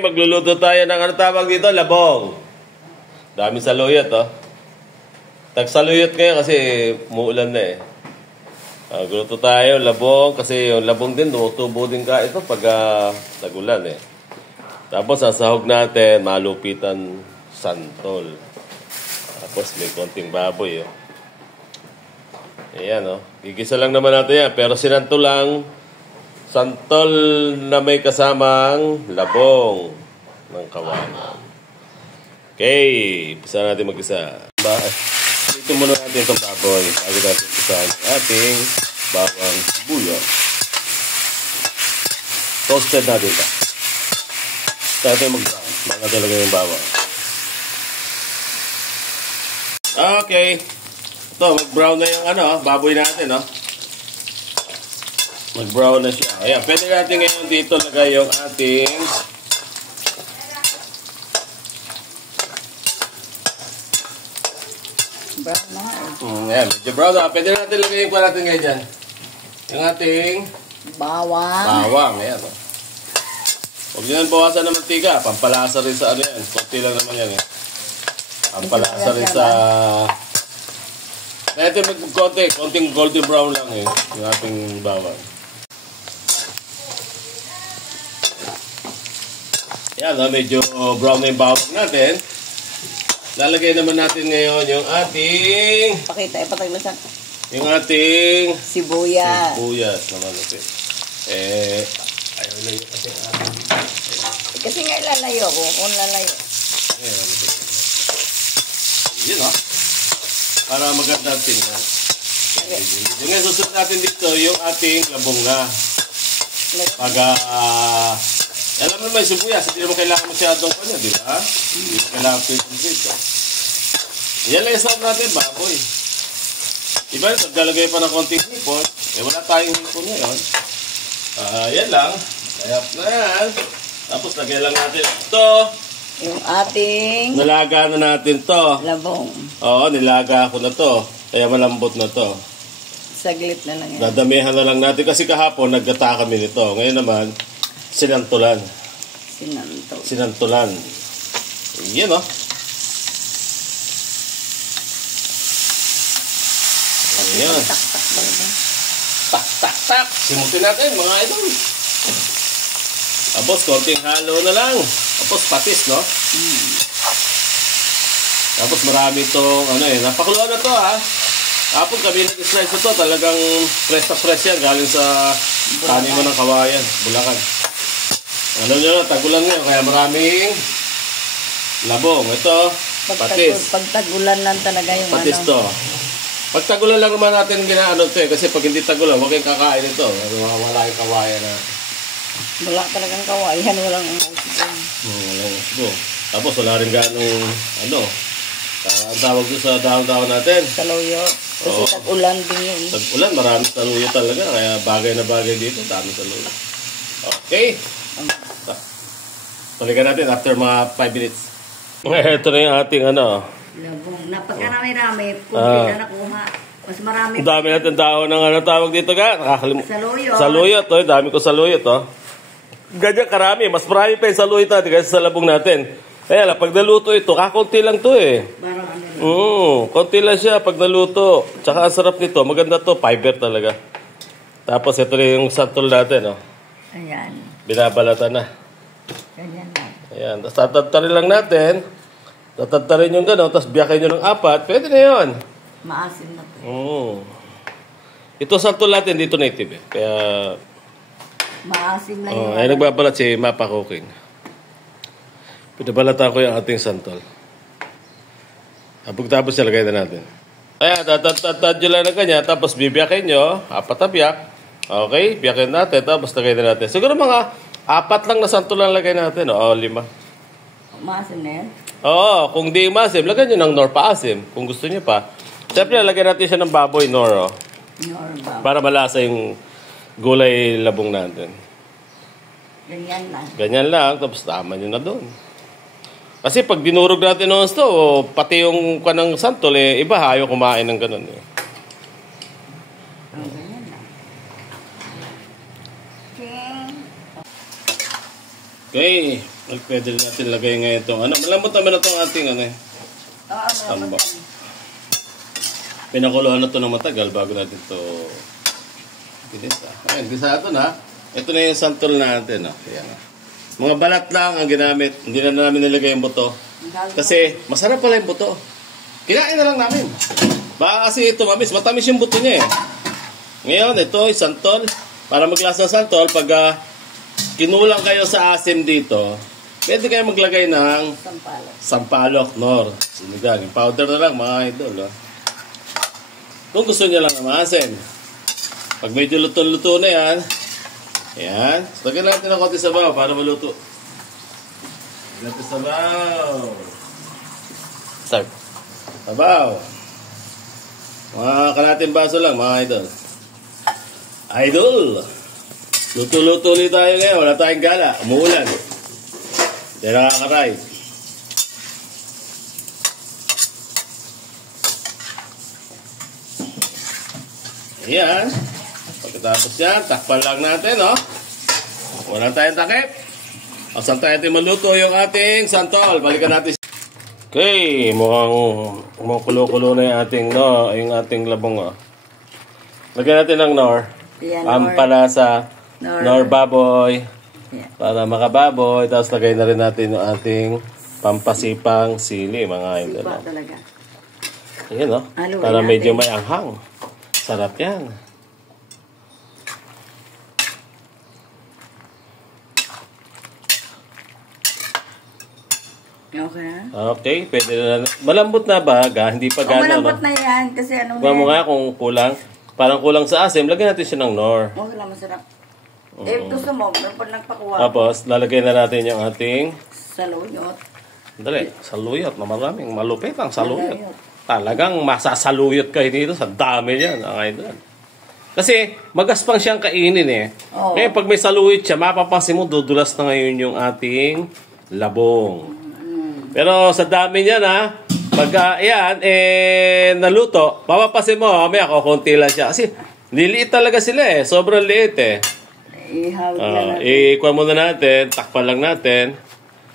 Magluluto tayo ng ano tawag dito, labong. Dami saluyot, oh. Tagsaluyot ngayon kasi muulan na eh. Magluto tayo, labong, kasi yung labong din, tumutubo din ka ito pag tagulan eh. Tapos sasahog natin, malupitan santol. Tapos may konting baboy, oh. Ayan, oh. Gigisa lang naman natin yan, pero sinantol lang. Santol na may kasamang labong ng kawanan. Okay, pisa natin mag-isa. Ito muna natin itong baboy. Bago natin isa ang ating bawang sibuyas. Toasted natin ito. Tayo mag-brown. Mga talaga yung bawang. Okay. Ito, mag-brown na yung baboy natin, no? Mag-brown na siya. Ayan, pwede natin ngayon dito lagay yung ating brown na. Ayan, medyo brown na. Pwede natin lagay yung natin ngayon dyan. Yung ating bawang. Bawang, ayan. Oh. Huwag nyo nang bawasan ng mantika. Pampalasa rin sa yan. Kunti lang naman yan. Pampalasa rin sa... Ito konting golden brown lang eh. Yung ating bawang. Yan, medyo brown na yung bawang natin. Lalagay naman natin ngayon yung ating... Ipataglasan. Yung ating... Sibuyas. Sibuyas naman natin. Ayaw na yun kasi ating... Kasi nga ilalayo ko, kung lalayo. Ayan. Yun, oh. Para maganda ang tingnan. Yung ngayon, susunod natin dito yung ating labong na. Pag, alam mo naman yung sibuyas, hindi naman kailangan masyadong kanya, di ba? Hindi naman kailangan pinag-sito. Yan lang isang natin, baboy. Iba ito, galagay pa ng konting hipon. Wala tayong hipon ngayon. Yan lang. Kayap na yan. Tapos lagay lang natin ito. Yung ating... Nalaga na natin to. Labong. Oo, nilaga ko na to. Kaya malambot na to. Saglit na lang yan. Dadamihan na lang natin kasi kahapon naggata kami nito. Ngayon naman, sinantulan. Sinantulan. Yan, oh. Ayan. Tak. Simutin natin, mga idol. Tapos, konting halo na lang. Tapos, patis, no? Tapos, marami itong, napakuluan na to, ha? Kapag kami nag-slice ito, talagang fresh na fresh yan. Galing sa taniman ng kawayan, Bulacan. Alam nyo na, tagulan ngayon. Kaya maraming labong. Ito, patis. Pagtagulan lang talaga yung patis to. Pagtagulan lang naman natin ginaano ito eh. Kasi pag hindi tagulan, huwag kayong kakain ito. Wala yung kawayan na. Wala talagang kawayan. Walang usbo. Walang usbo. Tapos wala rin ganong, ang tawag doon sa dahon-dahon natin. Saluyot. Kasi tag-ulan din yun. Tag-ulan, maraming saluyot talaga. Kaya bagay na bagay dito, dami saluyot. Okay. Balikan natin after mga 5 minutes. Ito na yung ating labong. Napagkarami-rami. Kung pila nakuha. Mas marami. Ang dami natin dahon ng tawag dito ka. Saluyot. Saluyot. Dami ko saluyot. Ganyan karami. Mas marami pa yung saluyot natin kasi sa labong natin. Kaya lang, pag naluto ito, kakunti lang to eh. Konti lang siya pag naluto. Tsaka ang sarap nito. Maganda to. Fiber talaga. Tapos ito na yung santol natin. Ayan. Binabalatan na. Ganyan lang. Ayan. Tapos tatantarin lang natin. Tatantarin yung gano'n. Tapos biyakin nyo ng 4. Pwede na yun. Maasim na to. Ito santol natin dito native eh. Kaya... Maasim lang yun. Ay nagbabalat si Mapa Cooking. Pinabalatan ko yung ating santol. Pagtapos nilagay na natin. Ayan, tatatad nyo lang na kanya. Tapos bibiyakin nyo. 4 na biyak. Okay, biyakin natin. Tapos lagay na natin. Siguro mga 4 lang na santol lang lagay natin. 5. Maasim na yan? Oo, kung di maasim, lagay nyo ng nor paasim. Kung gusto nyo pa. Siyempre, lagay natin siya ng baboy nor. Para malasa yung gulay labong natin. Ganyan lang. Ganyan lang. Tapos tama nyo na doon. Kasi pag dinurog natin noon ito, pati yung kanang santol, iba ayaw kumain ng ganun. Ganyan lang. Okay. Pwede rin natin lagay ngayon itong ano. Malambot naman na itong ating ano eh. Tambak. Pinakuluan na ito ng matagal bago natin ito ginisa. Ayan, gisa ito na. Ito na yung santol natin. Ayan. Mga balat lang ang ginamit. Hindi na namin nilagay yung buto. Kasi masarap pala yung buto. Kinain na lang namin. Baka kasi ito matamis yung buto niya eh. Ngayon, ito yung santol. Para maglasa ng santol, pag kinulang kayo sa asim dito, pwede kayo maglagay ng sampalok, nor. Sinigang. Yung powder na lang, mga idol. Kung gusto niya lang ng maasim. Pag medyo luto-luto na yan, ayan. Lagyan natin ng konti sabaw para maluto. Lagyan natin sabaw. Start. Sabaw. Mga kalating baso lang, mga idol. Idol! Luto-luto ulit tayo ngayon. Wala tayong gala. Umuulan. Hindi nakakaray. Ayan. Pagkatapos yan, takpan lang natin, no? Wala tayong takip. Saan tayo natin maluto yung ating santol. Balikan natin. Okay, mukhang kulo-kulo na yung ating labong, Lagyan natin ng nor. Pampalasa. Nor baboy. Yeah. Para makababoy. Tapos lagay na rin natin yung ating pampasipang sili, mga idol. Sipa talaga. Ayan, no? Para medyo may anghang. Sarap yan. Okay, pwede na. Malambot na ba? Hindi pa gano'n. Malambot na yan. Kasi ano mo nga kung kulang. Parang kulang sa asim, lagyan natin siya ng nor. Okay lang, masarap. Gusto mo, meron nagpakuha. Tapos, lalagay na natin yung ating saluyot. Dali, saluyot. Maraming malupit ang saluyot. Talagang masasaluyot kayo dito. Sa dami yan. Kasi, magaspang siyang kainin eh. Oh. Ngayon, pag may saluyot siya, mapapansin mo, dudulas na ngayon yung ating labong. Pero sa dami niya na, pag yan, naluto, papapasin mo, mamaya konti lang siya. Kasi, liliit talaga sila eh. Sobrang liit eh. Ikuha muna natin, takpan lang natin.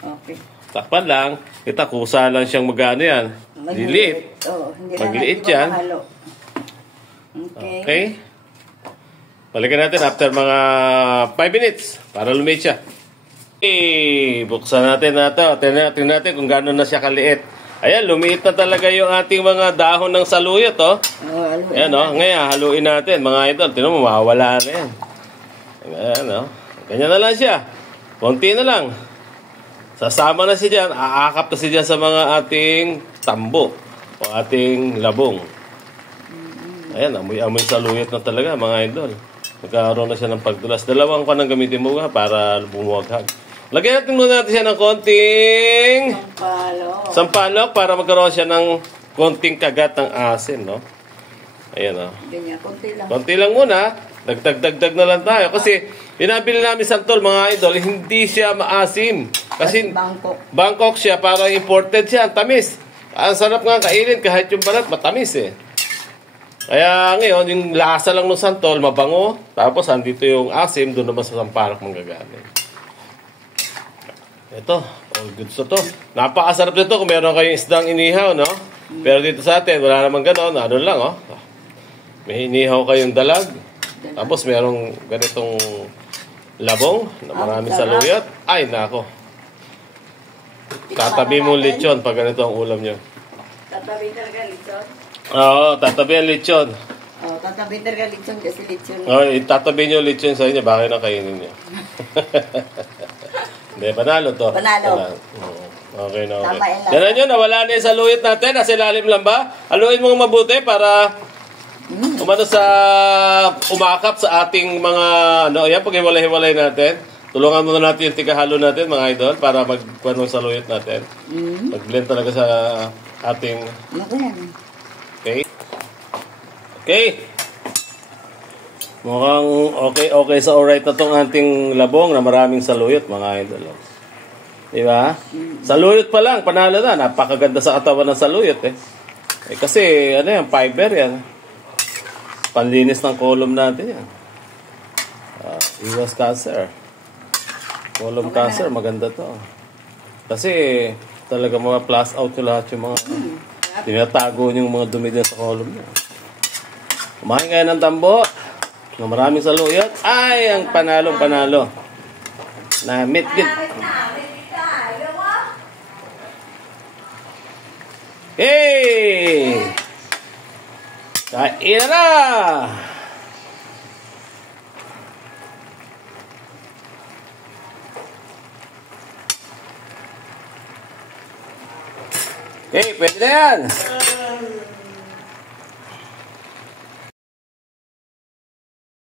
Okay. Takpan lang. Kita, kusa lang siyang magano yan. Liliit. Magliit yan. Okay. Balikan natin after mga 5 minutes para lumiit siya. Buksan natin na ito. Tingnan natin kung gano'n na siya kaliit. Ayan, lumiit na talaga yung ating mga dahon ng saluyot, Ayan, ngayon, haluin natin, mga idol. Tingnan mo, mawawala na yan. Ayan, ganyan na lang siya. Konti na lang. Sasama na siya dyan. Aakap na siya dyan sa mga ating tambo o ating labong. Ayan, amoy-amoy saluyot na talaga, mga idol. Nagkaroon na siya ng pagdulas. Dalawang ko nang gamitin mo para bumuwaghag. Lagyan natin siya ng konting sampalok para magkaroon siya ng konting kagat ng asin, Ayan, Ganyan, konti lang. Konti lang muna. Dagdag na lang tayo. Kasi, pinabili namin santol, mga idol, hindi siya maasim. Kasi, Bangkok siya, parang imported siya. Tamis. Ang sarap nga kainin kahit yung balat, matamis eh. Kaya ngayon, yung lasa lang ng santol, mabango. Tapos, andito yung asim, doon naman sa sampalok manggagamit. Ito, all goods to. Napakasarap nito kung meron kayong isdang inihaw, Pero dito sa atin, wala namang gano'n. Ano lang, May inihaw kayong dalag. Tapos merong ganitong labong na maraming saluyot. Ay, nako. Tatabi mo lechon pag ganito ang ulam nyo. Tatabi talaga lechon? Oo, tatabi ang lechon. Tatabi talaga lechon kasi lechon. Tatabi nyo lechon sa inyo. Bakit na kainin nyo? Hindi, panalo to. Panalo. Okay. Ganun yun, nawala na yung saluyot natin. Nasa ilalim lang ba? Haluin mo mabuti para umano sa umakap sa ating mga, yan, pag hiwalay-hiwalay natin. Tulungan muna natin yung tigahalo natin, mga idol, para magpuan ng saluyot natin. Mag-blend talaga sa ating... Okay. Mukhang okay sa alright na itong ating labong na maraming saluyot, mga idol. Diba? Saluyot pa lang, panalo na. Napakaganda sa katawan ng saluyot kasi, fiber yan. Panlinis ng column natin yan. Iwas cancer. Column cancer, maganda to. Kasi talaga mga plus out yung lahat yung mga tinatago yung mga dumi dyan sa column niya. Kumain kayo ng tambo na maraming saluyot. Ay, ang panalong-panalo. Na mitgit. Hey! Kain na! Okay, pwede na yan.